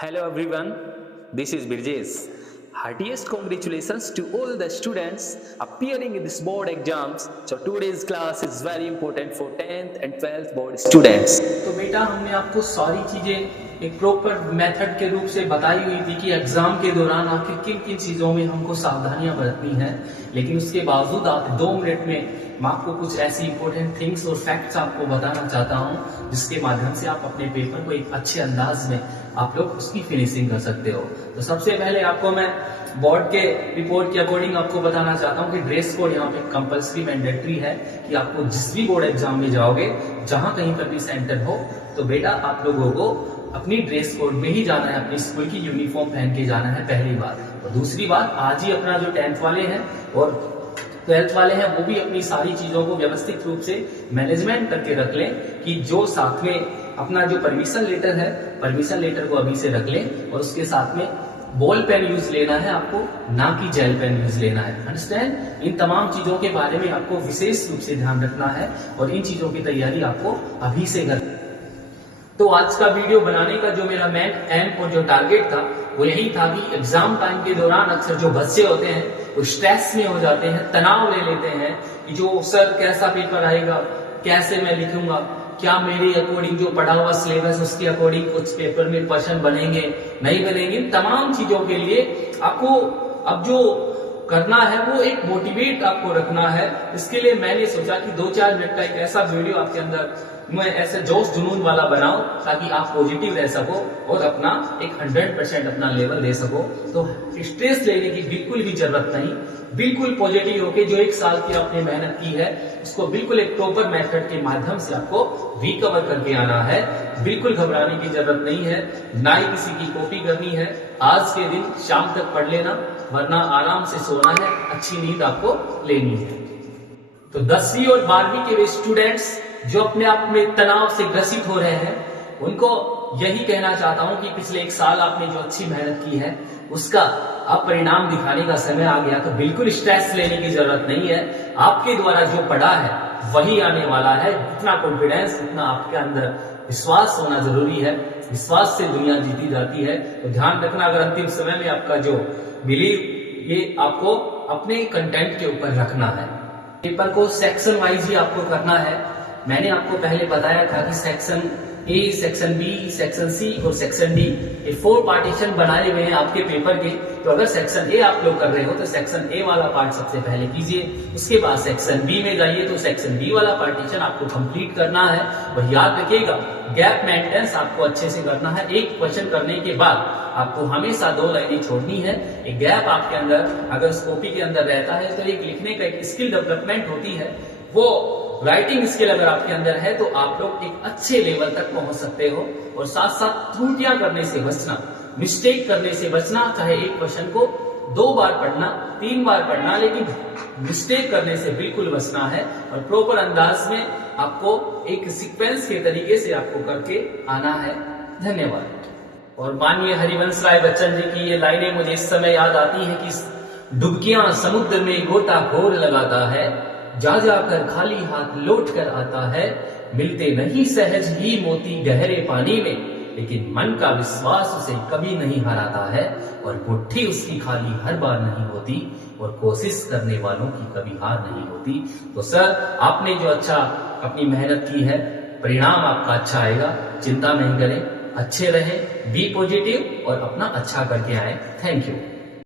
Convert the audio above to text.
Hello everyone, this is Birjes. Heartiest congratulations to all the students appearing in this board exams. So today's class is very important for 10th and 12th board students. तो बेटा हमने आपको सारी चीजें एक proper method के रूप से बताई हुई थी कि एग्जाम के दौरान आखिर किन किन चीजों में हमको सावधानियां बरतनी है, लेकिन उसके बावजूद आप 2 मिनट में मैं आपको कुछ ऐसी इंपॉर्टेंट थिंग्स और फैक्ट्स आपको बताना चाहता हूं जिसके माध्यम से आप अपने पेपर को एक अच्छे अंदाज में आप लोग उसकी फिनिशिंग कर सकते हो। तो सबसे पहले आपको मैं बोर्ड के रिपोर्ट के अकॉर्डिंग आपको बताना चाहता हूं कि ड्रेस कोड यहाँ पे कंपल्सरी मैंडेटरी है कि आपको जिस भी बोर्ड एग्जाम में जाओगे, जहां कहीं पर भी सेंटर हो, तो बेटा आप लोगों को अपनी ड्रेस कोड में ही जाना है, अपनी स्कूल की यूनिफॉर्म पहन के जाना है, पहली बात। और दूसरी बात, आज ही अपना जो 10th वाले हैं और 12th वाले हैं वो भी अपनी सारी चीजों को व्यवस्थित रूप से मैनेजमेंट करके रख लें कि जो साथ में अपना जो परमिशन लेटर है, परमिशन लेटर को अभी से रख लें और उसके साथ में बॉल पेन यूज लेना है आपको, ना कि जेल पेन यूज लेना है। अंडरस्टैंड? इन तमाम चीजों के बारे में आपको विशेष रूप से ध्यान रखना है और इन चीजों की तैयारी आपको अभी से कर। तो आज का वीडियो बनाने का जो मेरा मेन एम और जो टारगेट था वो यही था कि एग्जाम टाइम के दौरान अक्सर जो बच्चे होते हैं वो स्ट्रेस में हो जाते हैं, तनाव ले लेते हैं कि जो सर कैसा पेपर आएगा, कैसे मैं लिखूंगा, क्या मेरे अकॉर्डिंग जो पढ़ा हुआ सिलेबस उसके अकॉर्डिंग कुछ पेपर में क्वेश्चन बनेंगे नहीं बनेंगे। तमाम चीजों के लिए आपको अब जो करना है वो एक मोटिवेट आपको रखना है। इसके लिए मैंने सोचा कि 2-4 मिनट का एक ऐसा वीडियो आपके अंदर मैं ऐसे जोश जुनून वाला बनाऊं ताकि आप पॉजिटिव रह सको और अपना एक 100% अपना लेवल दे सको। तो स्ट्रेस लेने की बिल्कुल भी जरूरत नहीं, बिल्कुल पॉजिटिव होके जो 1 साल की आपने मेहनत की है उसको बिल्कुल एक प्रॉपर मेथड के माध्यम से आपको रिकवर करके आना है। बिल्कुल घबराने की जरूरत नहीं है, ना ही किसी की कॉपी करनी है। आज के दिन शाम तक पढ़ लेना, वरना आराम से सोना है, अच्छी नींद आपको लेनी है। तो 10वीं और 12वीं के वे स्टूडेंट्स जो अपने आप में तनाव से ग्रसित हो रहे हैं उनको यही कहना चाहता हूं कि पिछले 1 साल आपने जो अच्छी मेहनत की है उसका अब परिणाम दिखाने का समय आ गया। तो बिल्कुल स्ट्रेस लेने की जरूरत नहीं है, आपके द्वारा जो पढ़ा है वही आने वाला है। इतना कॉन्फिडेंस, इतना आपके अंदर विश्वास होना जरूरी है। विश्वास से दुनिया जीती जाती है। तो ध्यान रखना, अगर अंतिम समय में आपका जो बिलीव ये आपको अपने कंटेंट के ऊपर रखना है। पेपर को सेक्शन वाइज ही आपको करना है। मैंने आपको पहले बताया था कि section A, section B, section C और सेक्शन डी, ये 4 पार्टीशन बनाए हुए हैं आपके पेपर के। तो अगर सेक्शन ए आप लोग कर रहे हो तो सेक्शन ए वाला पार्ट सबसे पहले कीजिए, उसके बाद सेक्शन बी में जाइए तो सेक्शन बी वाला पार्टीशन आपको कंप्लीट करना है। और याद रखिएगा, गैप मेंटेनेंस आपको अच्छे से करना है। एक क्वेश्चन करने के बाद आपको हमेशा 2 लाइनें छोड़नी है। एक गैप आपके अंदर अगर उस कॉपी के अंदर रहता है तो एक लिखने का एक स्किल डेवलपमेंट होती है, वो राइटिंग स्किल अगर आपके अंदर है तो आप लोग एक अच्छे लेवल तक पहुंच सकते हो। और साथ साथ त्रुटियां करने से बचना, मिस्टेक करने से बचना। चाहे एक क्वेश्चन को 2 बार पढ़ना, 3 बार पढ़ना, लेकिन मिस्टेक करने से बिल्कुल बचना है। और प्रॉपर अंदाज में आपको एक सीक्वेंस के तरीके से आपको करके आना है। धन्यवाद। और माननीय हरिवंश राय बच्चन जी की ये लाइनें मुझे इस समय याद आती है कि डुबकियां समुद्र में गोताखोर लगाता है, जा जाकर खाली हाथ लौट कर आता है, मिलते नहीं सहज ही मोती गहरे पानी में, लेकिन मन का विश्वास उसे कभी नहीं हराता है, और मुट्ठी उसकी खाली हर बार नहीं होती, और कोशिश करने वालों की कभी हार नहीं होती। तो सर, आपने जो अच्छा अपनी मेहनत की है, परिणाम आपका अच्छा आएगा, चिंता नहीं करें, अच्छे रहें, बी पॉजिटिव और अपना अच्छा करके आए। Thank you.